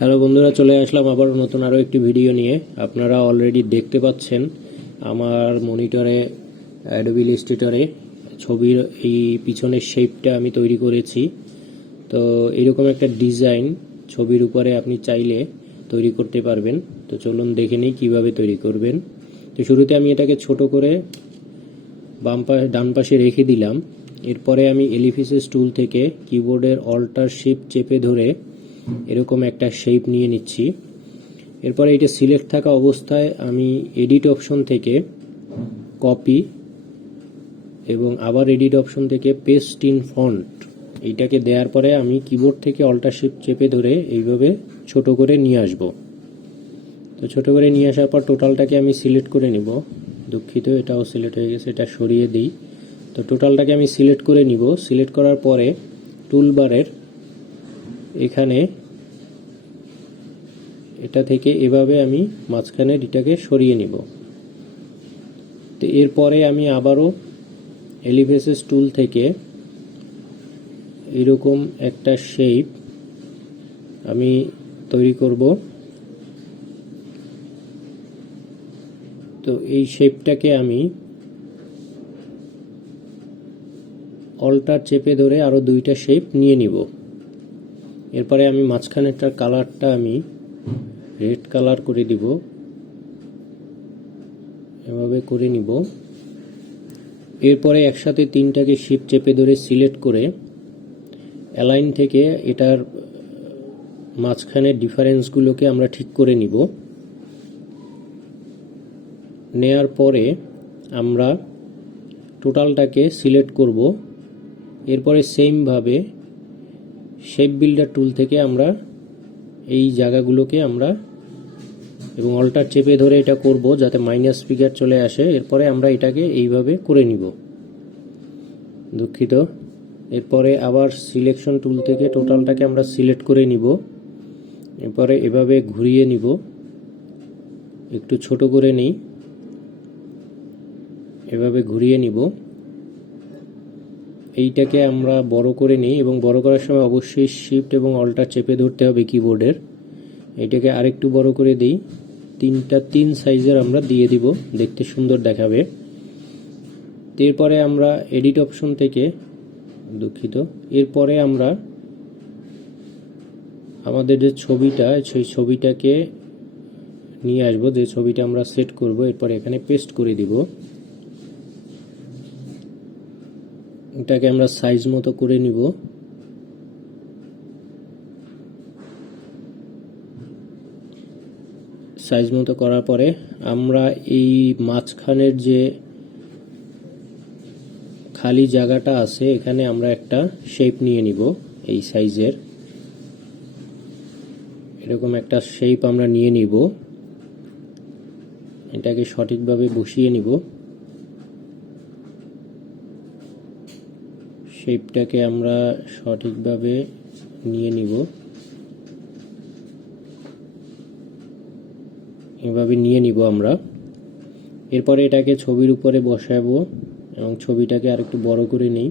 Hello বন্ধুরা, চলে আসলাম আবার নতুন আরও একটি ভিডিও নিয়ে। আপনারা অলরেডি দেখতে পাচ্ছেন আমার মনিটরে অ্যাডোবি ইলাস্ট্রেটরে ছবির এই পিছনের শেপটা আমি তৈরি করেছি। তো এরকম একটা ডিজাইন ছবির উপরে আপনি চাইলে তৈরি করতে পারবেন। তো চলুন দেখে নিই কীভাবে তৈরি করবেন। তো শুরুতে আমি এটাকে ছোট করে ডান পাশে রেখে দিলাম। এরপরে আমি এলিফিসেস টুল থেকে কিবোর্ডের অল্টার শিফট চেপে ধরে এরকম একটা শেপ নিয়ে নিচ্ছি। এরপরে এটা সিলেক্ট থাকা অবস্থায় আমি এডিট অপশন থেকে কপি এবং আবার এডিট অপশন থেকে পেস্ট ইন ফন্ট এইটাকে দেওয়ার পরে আমি কিবোর্ড থেকে অল্টার শিফট চেপে ধরে এইভাবে ছোট করে নিয়ে আসব। তো ছোট করে নিয়ে আসার পর টোটালটাকে আমি সিলেক্ট করে নিব। দুঃখিত, এটাও সিলেক্ট হয়ে গেছে, এটা সরিয়ে দিই। তো টোটালটাকে আমি সিলেক্ট করে নিব। সিলেক্ট করার পরে টুলবারের এখানে এটা থেকে এভাবে আমি মাঝখানের এটাকে সরিয়ে নিব। তো এরপরে আমি আবারও এলিফেসেস টুল থেকে এরকম একটা শেপ আমি তৈরি করব। তো এই শেপটাকে আমি অল্টার চেপে ধরে আরও দুইটা শেপ নিয়ে নিব। এরপরে আমি মাঝখানেরটার কালারটা আমি রেড কালার করে দিব, এভাবে করে নিব। এরপরে একসাথে তিনটাকে শিফট চেপে ধরে সিলেক্ট করে অ্যালাইন থেকে এটার মাঝখানের ডিফারেন্সগুলোকে আমরা ঠিক করে নিব। নেয়ার পরে আমরা টোটালটাকে সিলেক্ট করব। এরপরে সেমভাবে শেপ বিল্ডার টুল থেকে আমরা এই জায়গাগুলোকে আমরা এবং অল্টার চেপে ধরে এটা করব যাতে মাইনাস ফিগার চলে আসে। এরপরে আমরা এটাকে এইভাবে করে নিব। দুঃখিত। এরপরে আবার সিলেকশন টুল থেকে টোটালটাকে আমরা সিলেক্ট করে নিব। এরপরে এভাবে ঘুরিয়ে নিব, একটু ছোট করে নিই, এভাবে ঘুরিয়ে নিব। এইটাকে আমরা বড় করে নিই এবং বড় করার সময় অবশ্যই শিফট এবং অল্টার চেপে ধরতে হবে কিবোর্ডের। এইটাকে আরেকটু বড় করে দিই, তিন সাইজের আমরা দিয়ে দিব, দেখতে সুন্দর দেখাবে। এরপরে আমরা এডিট অপশন থেকে এরপরে আমরা আমাদের যে ছবিটা সেই ছবিটাকে নিয়ে আসব, যে ছবিটা আমরা সেট করব। এরপরে এখানে পেস্ট করে দিব। এটাকে আমরা সাইজ মতো করে নিব। সাইজ মতো করার পরে আমরা এই মাঝখানের যে খালি জায়গাটা আছে এখানে আমরা একটা শেপ নিয়ে নিব। এই সাইজের এরকম একটা শেপ আমরা নিয়ে নিব। এটাকে সঠিকভাবে বসিয়ে নিব। শেপটাকে আমরা সঠিকভাবে নিয়ে নিব, এভাবে নিয়ে নিব আমরা। এরপরে এটাকে ছবির উপরে বসাবো এবং ছবিটাকে আরেকটু বড় করে নিই।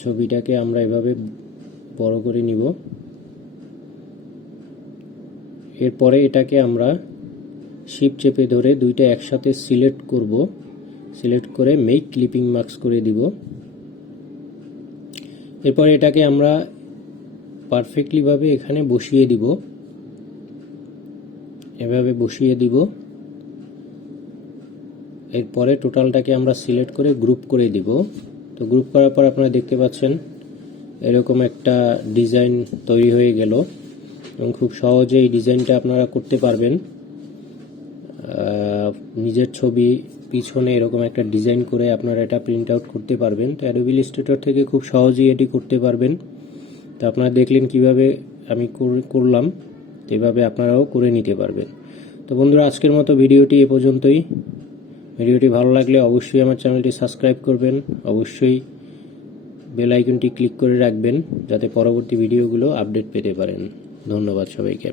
ছবিটাকে আমরা এভাবে বড় করে নিব। এরপরে এটাকে আমরা শিফট চেপে ধরে দুইটা একসাথে সিলেক্ট করব। সিলেক্ট করে মেক ক্লিপিং মাস্ক করে দিব। এরপরে এটাকে আমরা পারফেক্টলি ভাবে এখানে বসিয়ে দিব, এভাবে বসিয়ে দিব। এরপরে টোটালটাকে আমরা সিলেক্ট করে গ্রুপ করে দিব। তো গ্রুপ করার পর আপনারা দেখতে পাচ্ছেন এরকম একটা ডিজাইন তৈরি হয়ে গেল এবং খুব সহজে এই ডিজাইনটা আপনারা করতে পারবেন। নিজের ছবি পিছনে এরকম একটা ডিজাইন করে আপনারা এটা প্রিন্ট আউট করতে পারবেন। তো অ্যাডোবি ইলাস্ট্রেটর থেকে খুব সহজেই এটি করতে পারবেন। তো আপনারা দেখলেন কিভাবে আমি করলাম, এভাবে আপনারাও করে নিতে পারবেন। তো বন্ধুরা, আজকের মতো ভিডিওটি এ পর্যন্তই। ভিডিওটি ভালো লাগলে অবশ্যই আমার চ্যানেলটি সাবস্ক্রাইব করবেন, অবশ্যই বেল আইকনটি ক্লিক করে রাখবেন যাতে পরবর্তী ভিডিওগুলো আপডেট পেতে পারেন। ধন্যবাদ সবাইকে।